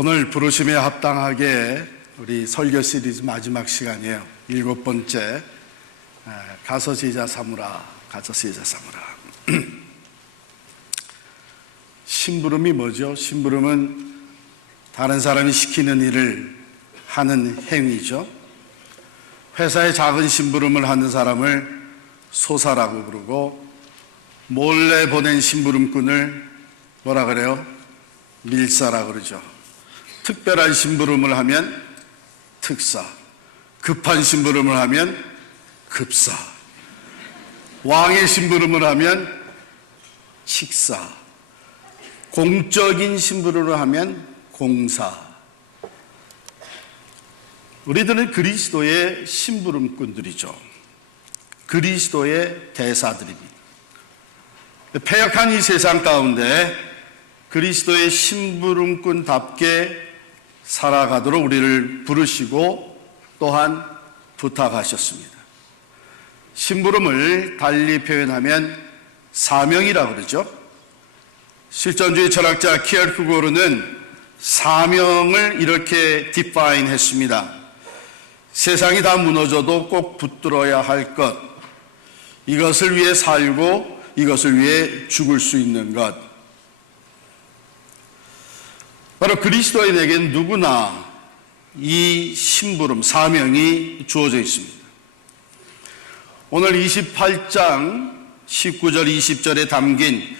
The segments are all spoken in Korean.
오늘 부르심에 합당하게 우리 설교 시리즈 마지막 시간이에요. 7번째, 가서 제자 삼으라, 가서 제자 삼으라. 심부름이 뭐죠? 심부름은 다른 사람이 시키는 일을 하는 행위죠. 회사에 작은 심부름을 하는 사람을 소사라고 부르고, 몰래 보낸 심부름꾼을 뭐라 그래요? 밀사라고 그러죠. 특별한 심부름을 하면 특사, 급한 심부름을 하면 급사, 왕의 심부름을 하면 식사, 공적인 심부름을 하면 공사. 우리들은 그리스도의 심부름꾼들이죠. 그리스도의 대사들입니다. 패역한 이 세상 가운데 그리스도의 심부름꾼답게 살아가도록 우리를 부르시고 또한 부탁하셨습니다. 심부름을 달리 표현하면 사명이라고 그러죠. 실존주의 철학자 키어케고르는 사명을 이렇게 디파인 했습니다. 세상이 다 무너져도 꼭 붙들어야 할 것, 이것을 위해 살고 이것을 위해 죽을 수 있는 것. 바로 그리스도인에게는 누구나 이 심부름, 사명이 주어져 있습니다. 오늘 28장 19절 20절에 담긴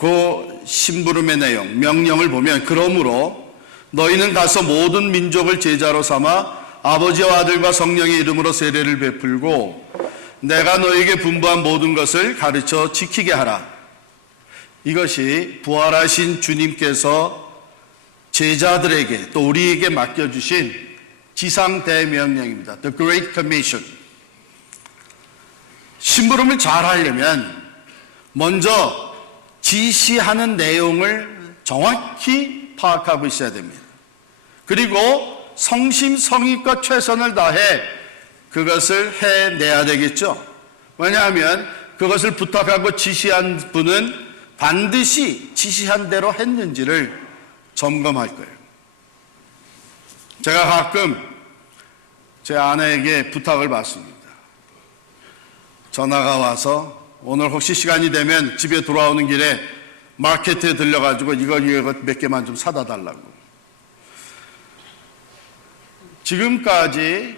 그 심부름의 내용, 명령을 보면, 그러므로 너희는 가서 모든 민족을 제자로 삼아 아버지와 아들과 성령의 이름으로 세례를 베풀고 내가 너희에게 분부한 모든 것을 가르쳐 지키게 하라. 이것이 부활하신 주님께서 제자들에게 또 우리에게 맡겨주신 지상 대명령입니다. The Great Commission. 심부름을 잘 하려면 먼저 지시하는 내용을 정확히 파악하고 있어야 됩니다. 그리고 성심성의껏 최선을 다해 그것을 해내야 되겠죠. 왜냐하면 그것을 부탁하고 지시한 분은 반드시 지시한 대로 했는지를 점검할 거예요. 제가 가끔 제 아내에게 부탁을 받습니다. 전화가 와서 오늘 혹시 시간이 되면 집에 돌아오는 길에 마켓에 들려가지고 이거 몇 개만 좀 사다 달라고. 지금까지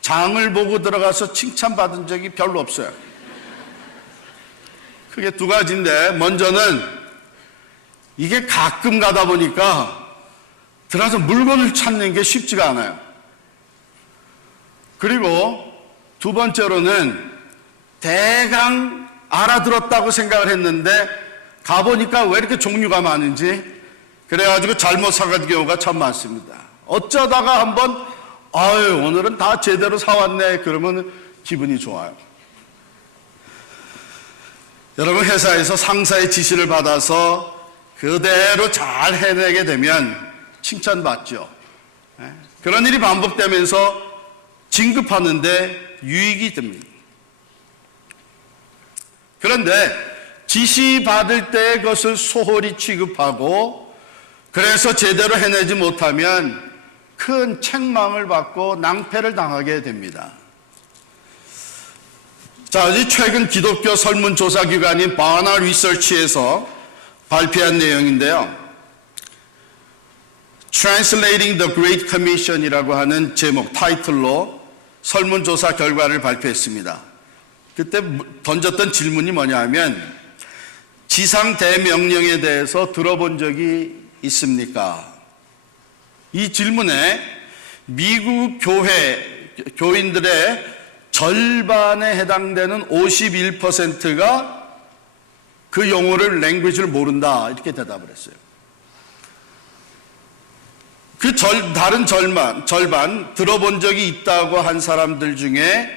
장을 보고 들어가서 칭찬받은 적이 별로 없어요. 크게 두 가지인데, 먼저는 이게 가끔 가다 보니까 들어가서 물건을 찾는 게 쉽지가 않아요. 그리고 두 번째로는 대강 알아들었다고 생각을 했는데 가보니까 왜 이렇게 종류가 많은지, 그래가지고 잘못 사간 경우가 참 많습니다. 어쩌다가 한번 오늘은 다 제대로 사왔네 그러면 기분이 좋아요. 여러분, 회사에서 상사의 지시를 받아서 그대로 잘 해내게 되면 칭찬받죠. 그런 일이 반복되면서 진급하는데 유익이 됩니다. 그런데 지시받을 때 그것을 소홀히 취급하고 그래서 제대로 해내지 못하면 큰 책망을 받고 낭패를 당하게 됩니다. 자, 최근 기독교 설문조사기관인 바나 리서치에서 발표한 내용인데요. Translating the Great Commission이라고 하는 제목, 타이틀로 설문조사 결과를 발표했습니다. 그때 던졌던 질문이 뭐냐면, 지상 대명령에 대해서 들어본 적이 있습니까? 이 질문에 미국 교인들의 절반에 해당되는 51%가 그 용어를, 랭귀지를 모른다, 이렇게 대답을 했어요. 그 다른 절반 들어본 적이 있다고 한 사람들 중에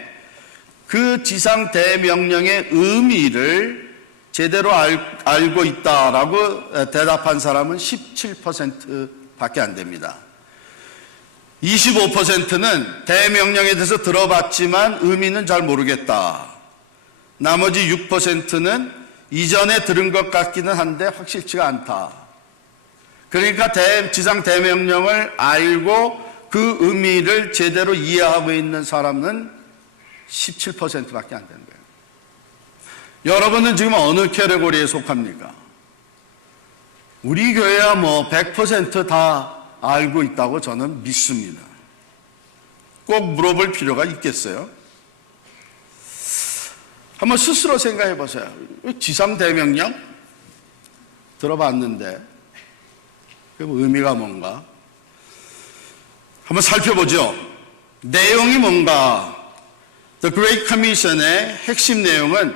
그 지상 대명령의 의미를 제대로 알고 있다라고 대답한 사람은 17%밖에 안 됩니다. 25%는 대명령에 대해서 들어봤지만 의미는 잘 모르겠다. 나머지 6%는 이전에 들은 것 같기는 한데 확실치가 않다. 그러니까 지상 대명령을 알고 그 의미를 제대로 이해하고 있는 사람은 17%밖에 안 되는 거예요. 여러분은 지금 어느 캐러고리에 속합니까? 우리 교회야 100%다 알고 있다고 저는 믿습니다. 꼭 물어볼 필요가 있겠어요? 한번 스스로 생각해 보세요. 지상 대명령 들어봤는데 그 의미가 뭔가? 한번 살펴보죠. 내용이 뭔가? The Great Commission의 핵심 내용은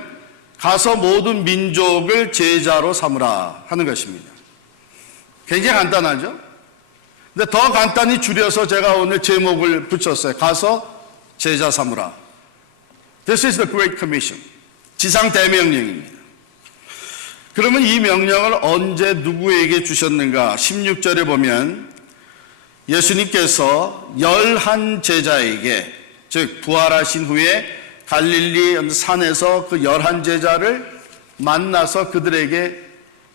가서 모든 민족을 제자로 삼으라 하는 것입니다. 굉장히 간단하죠? 근데 더 간단히 줄여서 제가 오늘 제목을 붙였어요. 가서 제자 삼으라. This is the Great Commission. 지상 대명령입니다. 그러면 이 명령을 언제 누구에게 주셨는가? 16절에 보면 예수님께서 11 제자에게, 즉 부활하신 후에 갈릴리 산에서 그 11 제자를 만나서 그들에게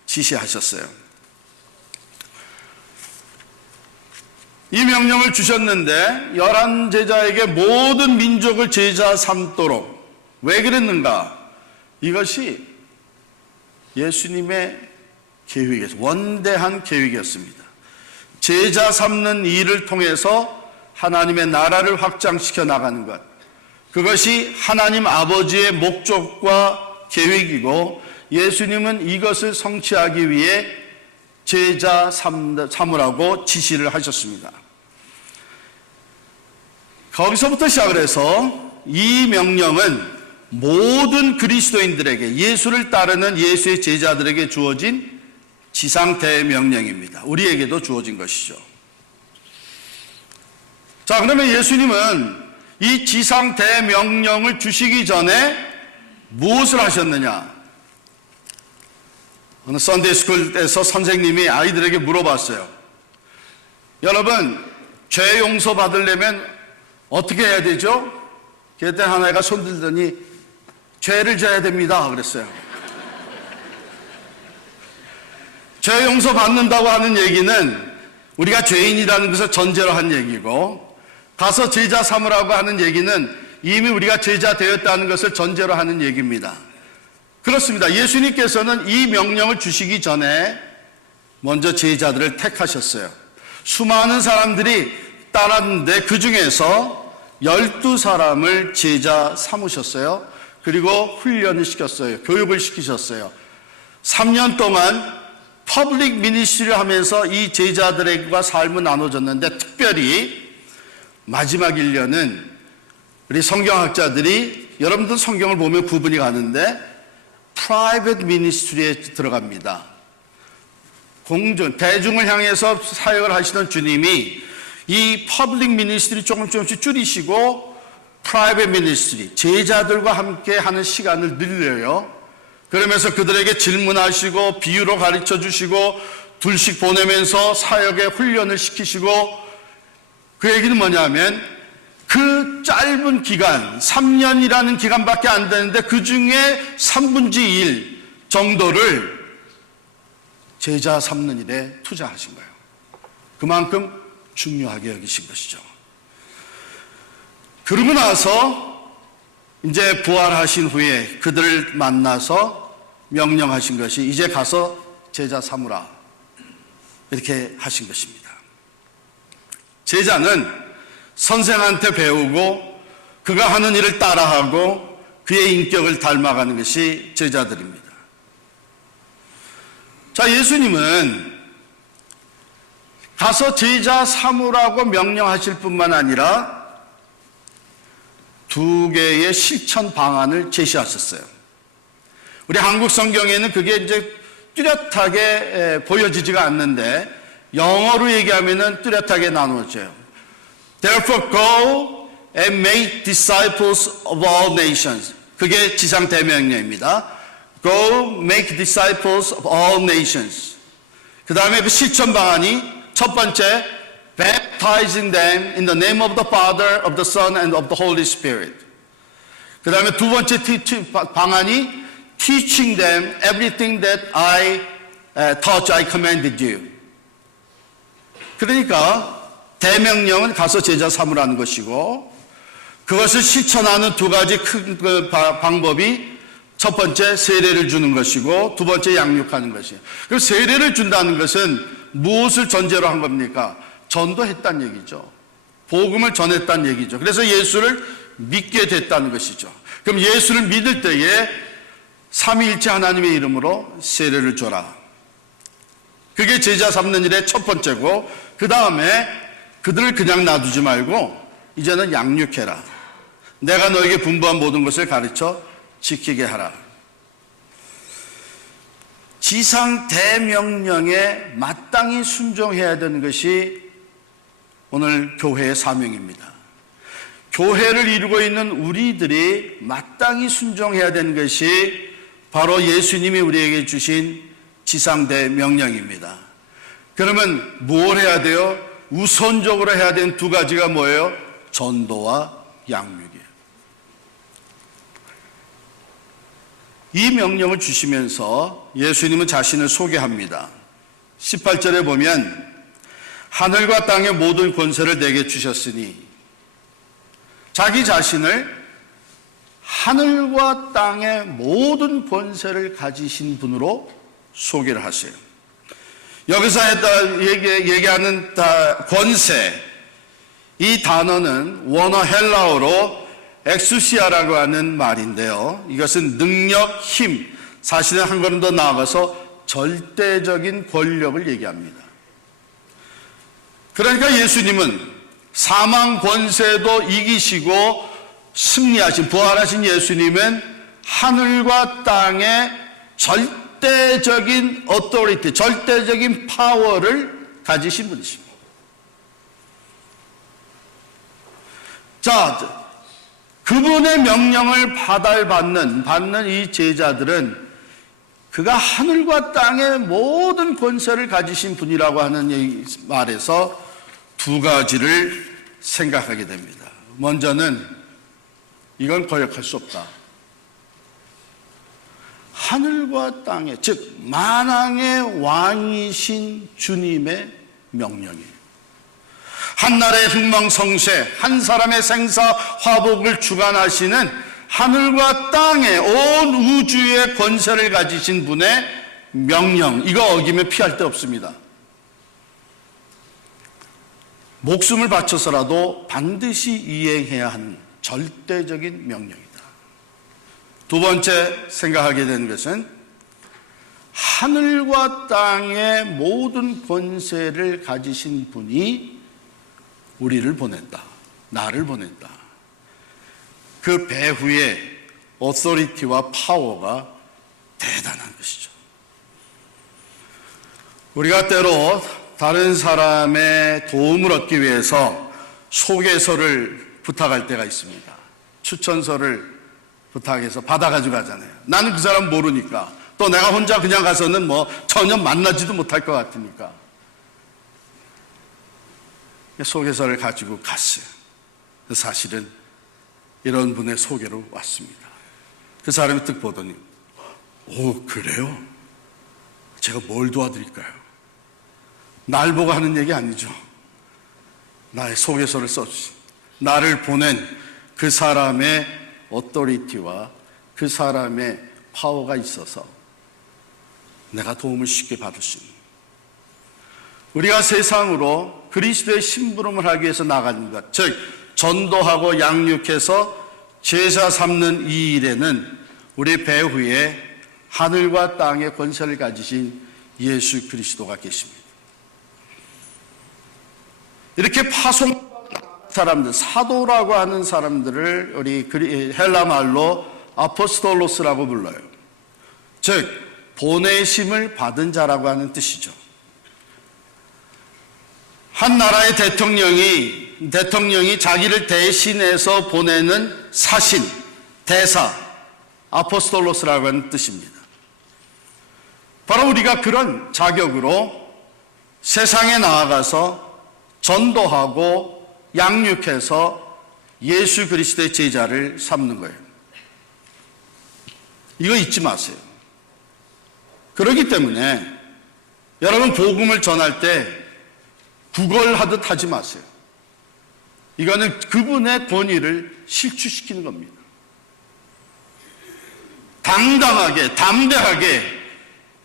지시하셨어요. 이 명령을 주셨는데 11 제자에게 모든 민족을 제자 삼도록. 왜 그랬는가? 이것이 예수님의 계획이었어요. 원대한 계획이었습니다. 제자 삼는 일을 통해서 하나님의 나라를 확장시켜 나가는 것. 그것이 하나님 아버지의 목적과 계획이고 예수님은 이것을 성취하기 위해 제자 삼으라고 지시를 하셨습니다. 거기서부터 시작을 해서 이 명령은 모든 그리스도인들에게, 예수를 따르는 예수의 제자들에게 주어진 지상 대명령입니다. 우리에게도 주어진 것이죠. 자, 그러면 예수님은 이 지상 대명령을 주시기 전에 무엇을 하셨느냐? 어느 썬데이 스쿨에서 선생님이 아이들에게 물어봤어요. 여러분, 죄 용서 받으려면 어떻게 해야 되죠? 그때 하나가 손 들더니 죄를 져야 됩니다 그랬어요. 죄 용서 받는다고 하는 얘기는 우리가 죄인이라는 것을 전제로 한 얘기고, 가서 제자 삼으라고 하는 얘기는 이미 우리가 제자 되었다는 것을 전제로 하는 얘기입니다. 그렇습니다. 예수님께서는 이 명령을 주시기 전에 먼저 제자들을 택하셨어요. 수많은 사람들이 따랐는데 그 중에서 12사람을 제자 삼으셨어요. 그리고 훈련을 시켰어요. 교육을 시키셨어요. 3년 동안 퍼블릭 미니스트리를 하면서 이 제자들과 삶은 나눠졌는데, 특별히 마지막 1년은 우리 성경학자들이, 여러분들 성경을 보면 구분이 가는데 프라이빗 미니스트리에 들어갑니다. 공중, 대중을 향해서 사역을 하시던 주님이 이 퍼블릭 미니스트리 조금씩 줄이시고 프라이빗 미니스트리, 제자들과 함께 하는 시간을 늘려요. 그러면서 그들에게 질문하시고 비유로 가르쳐 주시고 둘씩 보내면서 사역에 훈련을 시키시고, 그 얘기는 뭐냐면 그 짧은 기간, 3년이라는 기간밖에 안 되는데 그 중에 3분의 1 정도를 제자 삼는 일에 투자하신 거예요. 그만큼 중요하게 여기신 것이죠. 그러고 나서 이제 부활하신 후에 그들을 만나서 명령하신 것이 이제 가서 제자 삼으라, 이렇게 하신 것입니다. 제자는 선생한테 배우고 그가 하는 일을 따라하고 그의 인격을 닮아가는 것이 제자들입니다. 자, 예수님은 가서 제자 삼으라고 명령하실 뿐만 아니라 2개의 실천 방안을 제시하셨어요. 우리 한국 성경에는 그게 이제 뚜렷하게 보여지지가 않는데 영어로 얘기하면은 뚜렷하게 나누어져요. Therefore go and make disciples of all nations. 그게 지상 대명령입니다. Go make disciples of all nations. 그 다음에 그 실천 방안이 첫 번째, baptizing them in the name of the Father, of the Son, and of the Holy Spirit. 그 다음에 두 번째 방안이 teaching them everything that I taught you, I commanded you. 그러니까 대명령은 가서 제자 삼으라는 것이고, 그것을 실천하는 두 가지 큰 방법이 첫 번째 세례를 주는 것이고, 두 번째 양육하는 것이에요. 그럼 세례를 준다는 것은 무엇을 전제로 한 겁니까? 전도했다는 얘기죠. 복음을 전했다는 얘기죠. 그래서 예수를 믿게 됐다는 것이죠. 그럼 예수를 믿을 때에 삼위일체 하나님의 이름으로 세례를 줘라. 그게 제자 삼는 일의 첫 번째고, 그 다음에 그들을 그냥 놔두지 말고 이제는 양육해라. 내가 너에게 분부한 모든 것을 가르쳐 지키게 하라. 지상 대명령에 마땅히 순종해야 되는 것이 오늘 교회의 사명입니다. 교회를 이루고 있는 우리들이 마땅히 순종해야 되는 것이 바로 예수님이 우리에게 주신 지상 대명령입니다. 그러면 뭘 해야 돼요? 우선적으로 해야 되는 두 가지가 뭐예요? 전도와 양육이에요. 이 명령을 주시면서 예수님은 자신을 소개합니다. 18절에 보면 하늘과 땅의 모든 권세를 내게 주셨으니, 자기 자신을 하늘과 땅의 모든 권세를 가지신 분으로 소개를 하세요. 여기서 얘기하는 권세, 이 단어는 원어 헬라어로 엑수시아라고 하는 말인데요. 이것은 능력, 힘, 사실은 한 걸음 더 나아가서 절대적인 권력을 얘기합니다. 그러니까 예수님은 사망 권세도 이기시고 승리하신, 부활하신 예수님은 하늘과 땅의 절대적인 어토리티, 절대적인 파워를 가지신 분이십니다. 자, 그분의 명령을 받는 이 제자들은 그가 하늘과 땅의 모든 권세를 가지신 분이라고 하는 이 말에서 두 가지를 생각하게 됩니다. 먼저는 이건 거역할 수 없다. 하늘과 땅의, 즉 만왕의 왕이신 주님의 명령이에요. 한 나라의 흥망성쇠, 한 사람의 생사 화복을 주관하시는 하늘과 땅의 온 우주의 권세를 가지신 분의 명령, 이거 어기면 피할 데 없습니다. 목숨을 바쳐서라도 반드시 이행해야 하는 절대적인 명령이다. 두 번째 생각하게 되는 것은 하늘과 땅의 모든 권세를 가지신 분이 우리를 보냈다. 나를 보냈다. 그 배후의 어서리티와 파워가 대단한 것이죠. 우리가 때로 다른 사람의 도움을 얻기 위해서 소개서를 부탁할 때가 있습니다. 추천서를 부탁해서 받아가지고 가잖아요. 나는 그 사람 모르니까, 또 내가 혼자 그냥 가서는 전혀 만나지도 못할 것 같으니까 소개서를 가지고 갔어요. 사실은 이런 분의 소개로 왔습니다. 그 사람이 딱 보더니, 오, 그래요? 제가 뭘 도와드릴까요? 날 보고 하는 얘기 아니죠. 나의 소개서를 써주신, 나를 보낸 그 사람의 어토리티와 그 사람의 파워가 있어서 내가 도움을 쉽게 받을 수 있는, 우리가 세상으로 그리스도의 심부름을 하기 위해서 나가는 것, 즉 전도하고 양육해서 제자 삼는 이 일에는 우리 배후에 하늘과 땅의 권세를 가지신 예수 그리스도가 계십니다. 이렇게 파송받은 사람들, 사도라고 하는 사람들을 우리 헬라 말로 아포스톨로스라고 불러요. 즉 보내심을 받은 자라고 하는 뜻이죠. 한 나라의 대통령이 자기를 대신해서 보내는 사신, 대사, 아포스톨로스라고 하는 뜻입니다. 바로 우리가 그런 자격으로 세상에 나아가서 전도하고 양육해서 예수 그리스도의 제자를 삼는 거예요. 이거 잊지 마세요. 그렇기 때문에 여러분 복음을 전할 때 구걸하듯 하지 마세요. 이거는 그분의 권위를 실추시키는 겁니다. 당당하게, 담대하게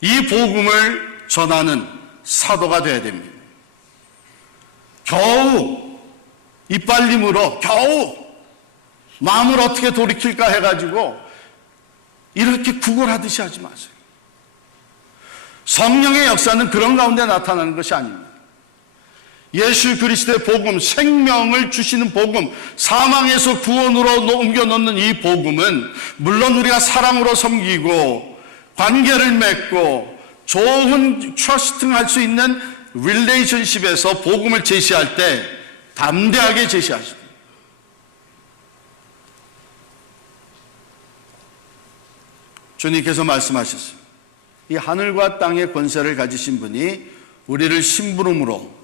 이 복음을 전하는 사도가 되어야 됩니다. 겨우 이빨림으로 겨우 마음을 어떻게 돌이킬까 해가지고 이렇게 구걸하듯이 하지 마세요. 성령의 역사는 그런 가운데 나타나는 것이 아닙니다. 예수 그리스도의 복음, 생명을 주시는 복음, 사망에서 구원으로 옮겨놓는 이 복음은 물론 우리가 사랑으로 섬기고 관계를 맺고 좋은 트러스팅할 수 있는 릴레이션십에서 복음을 제시할 때 담대하게 제시하십니다. 주님께서 말씀하셨어요. 이 하늘과 땅의 권세를 가지신 분이 우리를 심부름으로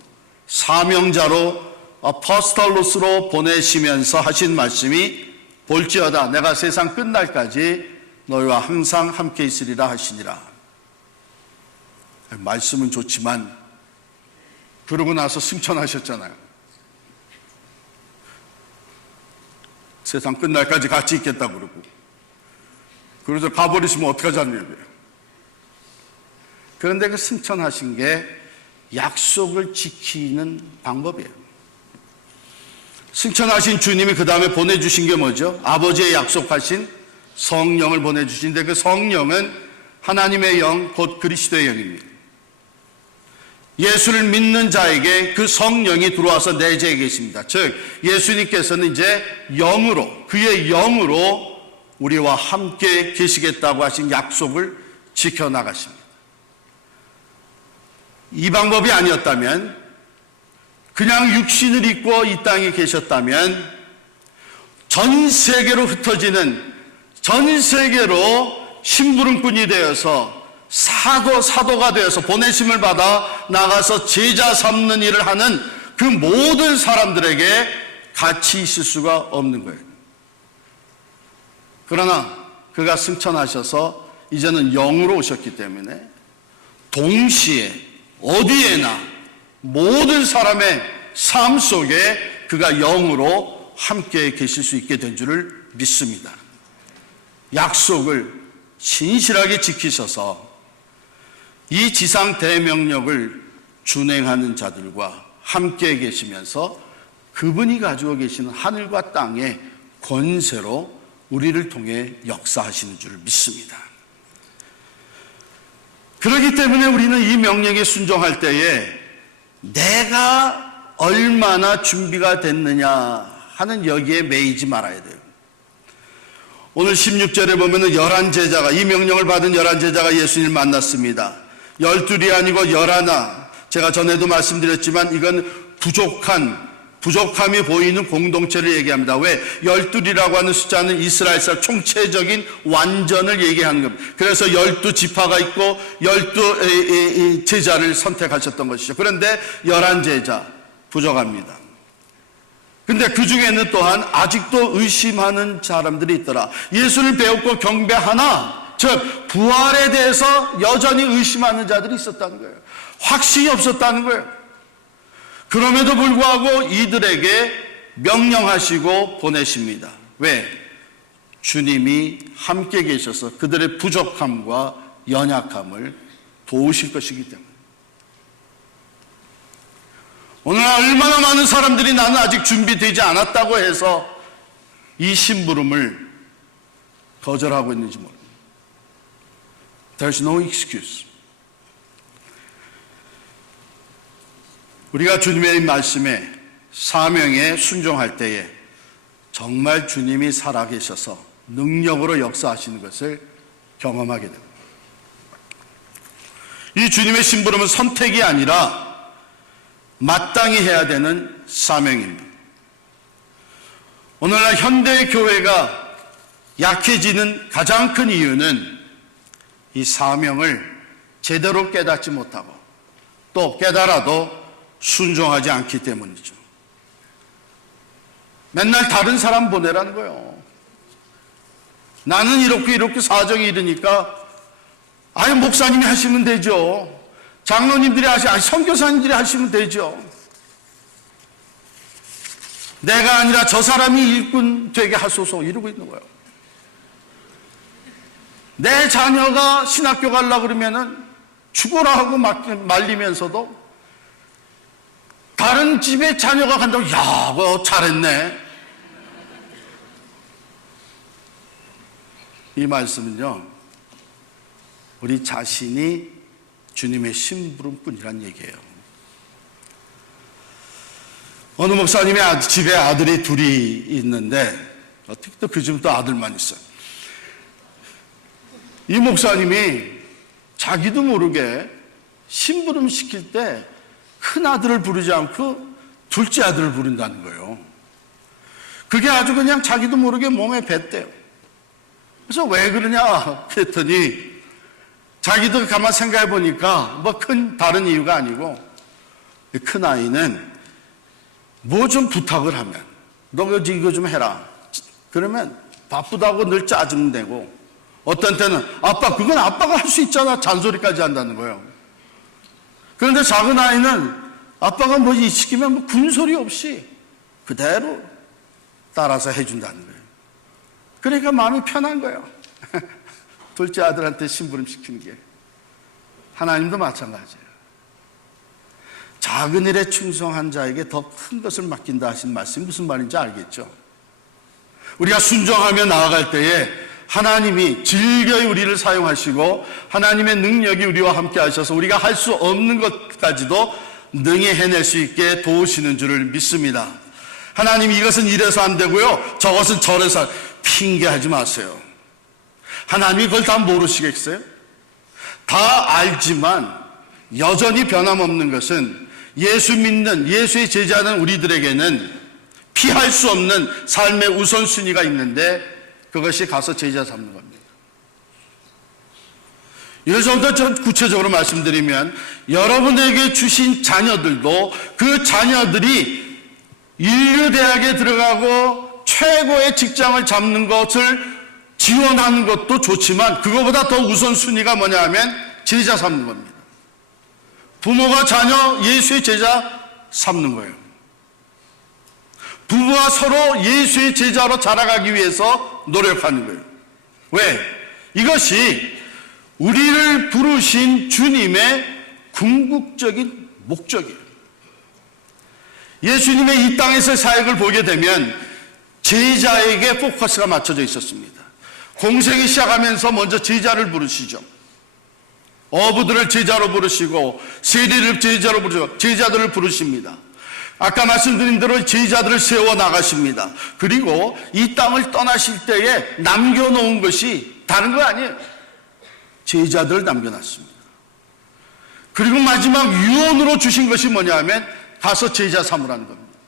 사명자로 아포스톨로스로 보내시면서 하신 말씀이 볼지어다 내가 세상 끝날까지 너희와 항상 함께 있으리라 하시니라. 말씀은 좋지만 그러고 나서 승천하셨잖아요. 세상 끝날까지 같이 있겠다고 그러고 그래서 가버리시면 어떡하자는 얘기예요. 그런데 그 승천하신 게 약속을 지키는 방법이에요. 승천하신 주님이 그 다음에 보내주신 게 뭐죠? 아버지의 약속하신 성령을 보내주신데 그 성령은 하나님의 영, 곧 그리스도의 영입니다. 예수를 믿는 자에게 그 성령이 들어와서 내재해 계십니다. 즉 예수님께서는 이제 영으로, 그의 영으로 우리와 함께 계시겠다고 하신 약속을 지켜나가십니다. 이 방법이 아니었다면, 그냥 육신을 입고 이 땅에 계셨다면 전 세계로 흩어지는, 전 세계로 심부름꾼이 되어서 사도가 되어서 보내심을 받아 나가서 제자 삼는 일을 하는 그 모든 사람들에게 같이 있을 수가 없는 거예요. 그러나 그가 승천하셔서 이제는 영으로 오셨기 때문에 동시에 어디에나 모든 사람의 삶 속에 그가 영으로 함께 계실 수 있게 된 줄을 믿습니다. 약속을 신실하게 지키셔서 이 지상 대명령을 준행하는 자들과 함께 계시면서 그분이 가지고 계시는 하늘과 땅의 권세로 우리를 통해 역사하시는 줄 믿습니다. 그렇기 때문에 우리는 이 명령에 순종할 때에 내가 얼마나 준비가 됐느냐 하는 여기에 매이지 말아야 돼요. 오늘 16절에 보면은 11제자가, 이 명령을 받은 11제자가 예수님을 만났습니다. 12이 아니고 11. 제가 전에도 말씀드렸지만 이건 부족함이 보이는 공동체를 얘기합니다. 왜? 12이라고 하는 숫자는 이스라엘사 총체적인 완전을 얘기하는 겁니다. 그래서 12지파가 있고 12제자를 선택하셨던 것이죠. 그런데 11제자 부족합니다. 근데 그 중에는 또한 아직도 의심하는 사람들이 있더라. 예수를 배웠고 경배하나, 즉 부활에 대해서 여전히 의심하는 자들이 있었다는 거예요. 확신이 없었다는 거예요. 그럼에도 불구하고 이들에게 명령하시고 보내십니다. 왜? 주님이 함께 계셔서 그들의 부족함과 연약함을 도우실 것이기 때문에. 오늘 얼마나 많은 사람들이 나는 아직 준비되지 않았다고 해서 이 심부름을 거절하고 있는지 모릅니다. There's no excuse. 우리가 주님의 말씀에, 사명에 순종할 때에 정말 주님이 살아계셔서 능력으로 역사하시는 것을 경험하게 됩니다. 이 주님의 심부름은 선택이 아니라 마땅히 해야 되는 사명입니다. 오늘날 현대의 교회가 약해지는 가장 큰 이유는 이 사명을 제대로 깨닫지 못하고 또 깨달아도 순종하지 않기 때문이죠. 맨날 다른 사람 보내라는 거예요. 나는 이렇게 사정이 이르니까 목사님이 하시면 되죠. 장로님들이 선교사님들이 하시면 되죠. 내가 아니라 저 사람이 일꾼 되게 하소서 이러고 있는 거예요. 내 자녀가 신학교 가려고 그러면은 죽어라 하고 말리면서도 다른 집에 자녀가 간다고, 야, 그거 잘했네. 이 말씀은요, 우리 자신이 주님의 심부름꾼이란 얘기예요. 어느 목사님의 집에 아들이 둘이 있는데, 어떻게 또 그 집은 또 아들만 있어요. 이 목사님이 자기도 모르게 심부름 시킬 때 큰 아들을 부르지 않고 둘째 아들을 부른다는 거예요. 그게 아주 그냥 자기도 모르게 몸에 뱄대요. 그래서 왜 그러냐 그랬더니 자기도 가만 생각해 보니까 뭐 큰 다른 이유가 아니고, 큰 아이는 뭐 좀 부탁을 하면 너 이거 좀 해라 그러면 바쁘다고 늘 짜증내고, 어떤 때는 아빠 그건 아빠가 할 수 있잖아 잔소리까지 한다는 거예요. 그런데 작은 아이는 아빠가 뭐 시키면 뭐 군소리 없이 그대로 따라서 해준다는 거예요. 그러니까 마음이 편한 거예요. 둘째 아들한테 심부름 시키는 게. 하나님도 마찬가지예요. 작은 일에 충성한 자에게 더 큰 것을 맡긴다 하신 말씀이 무슨 말인지 알겠죠? 우리가 순종하며 나아갈 때에 하나님이 즐겨이 우리를 사용하시고 하나님의 능력이 우리와 함께 하셔서 우리가 할 수 없는 것까지도 능히 해낼 수 있게 도우시는 줄을 믿습니다. 하나님이 이것은 이래서 안 되고요, 저것은 저래서 핑계하지 마세요. 하나님이 그걸 다 모르시겠어요? 다 알지만 여전히 변함없는 것은 예수 믿는 예수의 제자는 우리들에게는 피할 수 없는 삶의 우선순위가 있는데, 그것이 가서 제자 삼는 겁니다. 이를 좀 더 구체적으로 말씀드리면, 여러분에게 주신 자녀들도 그 자녀들이 인류대학에 들어가고 최고의 직장을 잡는 것을 지원하는 것도 좋지만, 그거보다 더 우선순위가 뭐냐 하면 제자 삼는 겁니다. 부모가 자녀 예수의 제자 삼는 거예요. 부부가 서로 예수의 제자로 자라가기 위해서 노력하는 거예요. 왜? 이것이 우리를 부르신 주님의 궁극적인 목적이에요. 예수님의 이 땅에서 사역을 보게 되면 제자에게 포커스가 맞춰져 있었습니다. 공생이 시작하면서 먼저 제자를 부르시죠. 어부들을 제자로 부르시고 세리를 제자로 부르시고 제자들을 부르십니다. 아까 말씀드린 대로 제자들을 세워 나가십니다. 그리고 이 땅을 떠나실 때에 남겨놓은 것이 다른 거 아니에요. 제자들을 남겨놨습니다. 그리고 마지막 유언으로 주신 것이 뭐냐 하면 가서 제자 삼으라는 겁니다.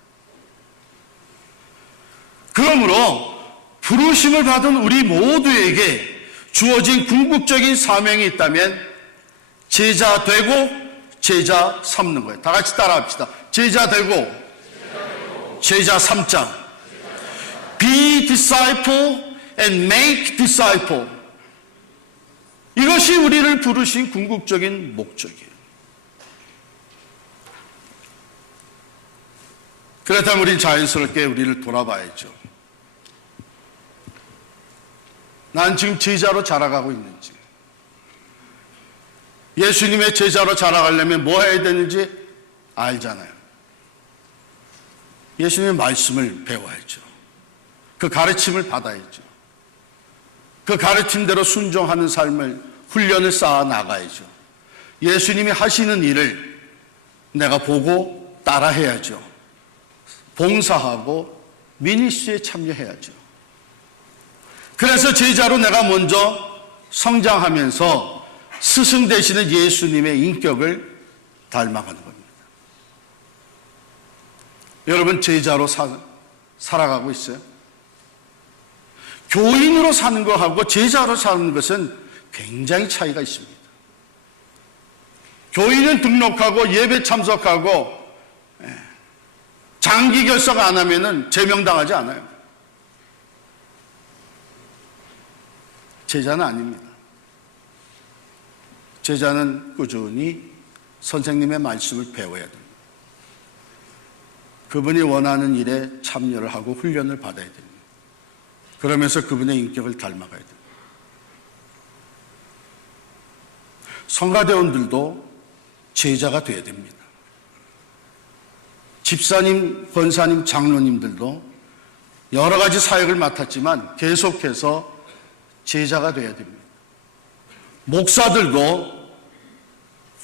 그러므로 부르심을 받은 우리 모두에게 주어진 궁극적인 사명이 있다면 제자 되고 제자 삼는 거예요. 다 같이 따라합시다. 제자 되고 제자 삼자. Be disciple and make disciple. 이것이 우리를 부르신 궁극적인 목적이에요. 그렇다면 우리는 자연스럽게 우리를 돌아봐야죠. 난 지금 제자로 자라가고 있는지, 예수님의 제자로 자라가려면 뭐 해야 되는지 알잖아요. 예수님의 말씀을 배워야죠. 그 가르침을 받아야죠. 그 가르침대로 순종하는 삶을, 훈련을 쌓아 나가야죠. 예수님이 하시는 일을 내가 보고 따라해야죠. 봉사하고 미니스트리에 참여해야죠. 그래서 제자로 내가 먼저 성장하면서 스승 되시는 예수님의 인격을 닮아가는 겁니다. 여러분, 제자로 살아가고 있어요? 교인으로 사는 것하고 제자로 사는 것은 굉장히 차이가 있습니다. 교인은 등록하고 예배 참석하고 장기 결석 안 하면은 제명당하지 않아요. 제자는 아닙니다. 제자는 꾸준히 선생님의 말씀을 배워야 됩니다. 그분이 원하는 일에 참여를 하고 훈련을 받아야 됩니다. 그러면서 그분의 인격을 닮아가야 됩니다. 성가대원들도 제자가 되어야 됩니다. 집사님, 권사님, 장로님들도 여러 가지 사역을 맡았지만 계속해서 제자가 되어야 됩니다. 목사들도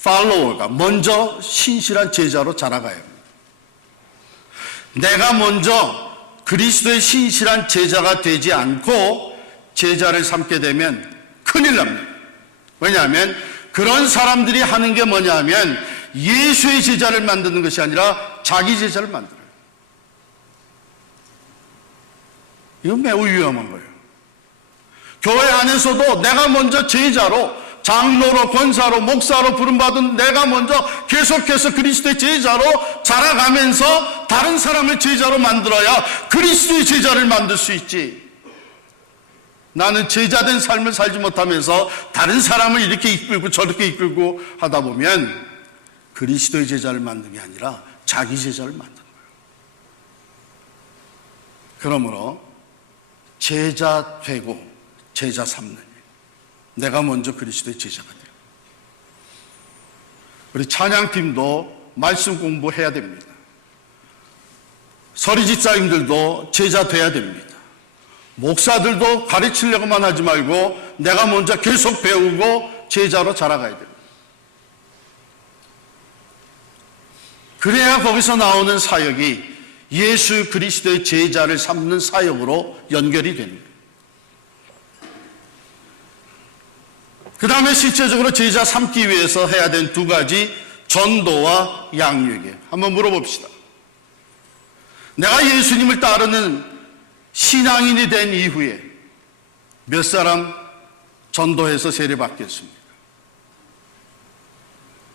팔로워가 먼저 신실한 제자로 자라가야 합니다. 내가 먼저 그리스도의 신실한 제자가 되지 않고 제자를 삼게 되면 큰일 납니다. 왜냐하면 그런 사람들이 하는 게 뭐냐면 예수의 제자를 만드는 것이 아니라 자기 제자를 만들어요. 이건 매우 위험한 거예요. 교회 안에서도 내가 먼저 제자로, 장로로, 권사로, 목사로 부름받은 내가 먼저 계속해서 그리스도의 제자로 자라가면서 다른 사람을 제자로 만들어야 그리스도의 제자를 만들 수 있지. 나는 제자된 삶을 살지 못하면서 다른 사람을 이렇게 이끌고 저렇게 이끌고 하다 보면 그리스도의 제자를 만드는 게 아니라 자기 제자를 만드는 거예요. 그러므로 제자 되고 제자 삼는 일. 내가 먼저 그리스도의 제자가 돼요. 우리 찬양팀도 말씀 공부해야 됩니다. 서리 집사님들도 제자 돼야 됩니다. 목사들도 가르치려고만 하지 말고 내가 먼저 계속 배우고 제자로 자라가야 됩니다. 그래야 거기서 나오는 사역이 예수 그리스도의 제자를 삼는 사역으로 연결이 됩니다. 그 다음에 실제적으로 제자 삼기 위해서 해야 된 두 가지, 전도와 양육이에요. 한번 물어봅시다. 내가 예수님을 따르는 신앙인이 된 이후에 몇 사람 전도해서 세례받겠습니까?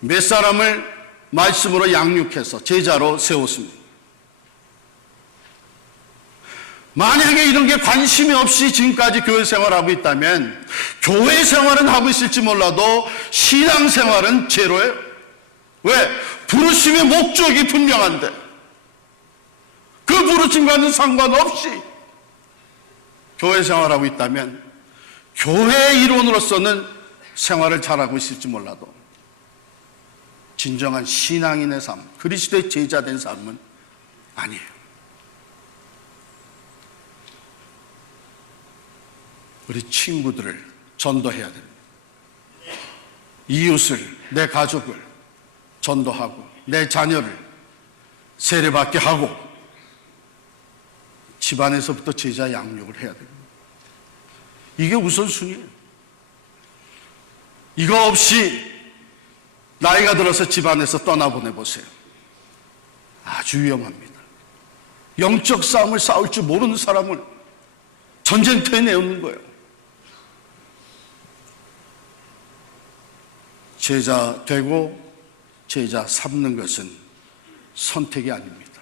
몇 사람을 말씀으로 양육해서 제자로 세웠습니다. 만약에 이런 게 관심이 없이 지금까지 교회 생활하고 있다면 교회 생활은 하고 있을지 몰라도 신앙 생활은 제로예요. 왜? 부르심의 목적이 분명한데 그 부르심과는 상관없이 교회 생활하고 있다면 교회의 일원으로서는 생활을 잘하고 있을지 몰라도 진정한 신앙인의 삶, 그리스도의 제자된 삶은 아니에요. 우리 친구들을 전도해야 됩니다. 이웃을, 내 가족을 전도하고 내 자녀를 세례받게 하고 집안에서부터 제자 양육을 해야 됩니다. 이게 우선순위예요. 이거 없이 나이가 들어서 집안에서 떠나보내보세요. 아주 위험합니다. 영적 싸움을 싸울 줄 모르는 사람을 전쟁터에 내놓는 거예요. 제자 되고 제자 삼는 것은 선택이 아닙니다.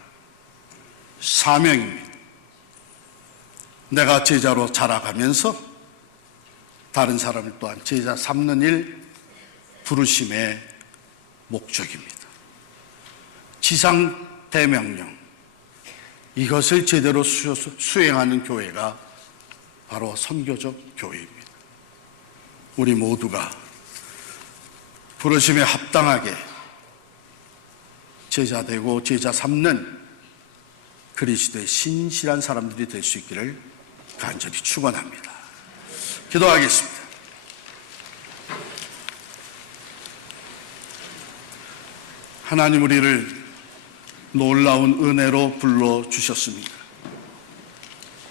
사명입니다. 내가 제자로 자라가면서 다른 사람을 또한 제자 삼는 일, 부르심의 목적입니다. 지상 대명령, 이것을 제대로 수행하는 교회가 바로 선교적 교회입니다. 우리 모두가 부르심에 합당하게 제자 되고 제자 삼는 그리스도의 신실한 사람들이 될 수 있기를 간절히 축원합니다. 기도하겠습니다. 하나님, 우리를 놀라운 은혜로 불러주셨습니다.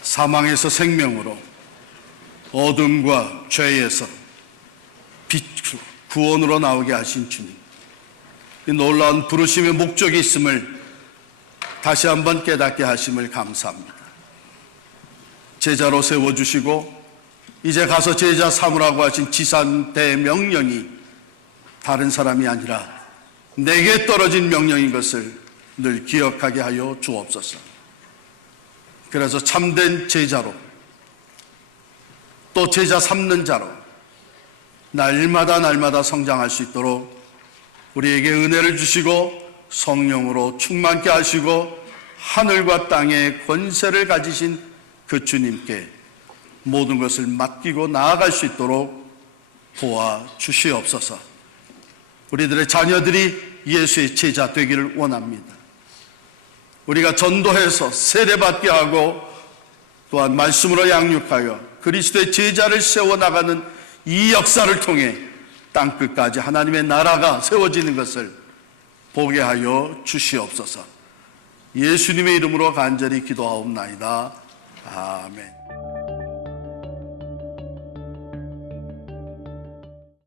사망에서 생명으로, 어둠과 죄에서 빛으로, 구원으로 나오게 하신 주님, 이 놀라운 부르심의 목적이 있음을 다시 한번 깨닫게 하심을 감사합니다. 제자로 세워주시고 이제 가서 제자 삼으라고 하신 지상 대명령이 다른 사람이 아니라 내게 떨어진 명령인 것을 늘 기억하게 하여 주옵소서. 그래서 참된 제자로, 또 제자 삼는 자로 날마다 성장할 수 있도록 우리에게 은혜를 주시고 성령으로 충만케 하시고 하늘과 땅의 권세를 가지신 그 주님께 모든 것을 맡기고 나아갈 수 있도록 도와주시옵소서. 우리들의 자녀들이 예수의 제자 되기를 원합니다. 우리가 전도해서 세례받게 하고 또한 말씀으로 양육하여 그리스도의 제자를 세워나가는 이 역사를 통해 땅끝까지 하나님의 나라가 세워지는 것을 보게 하여 주시옵소서. 예수님의 이름으로 간절히 기도하옵나이다. 아멘.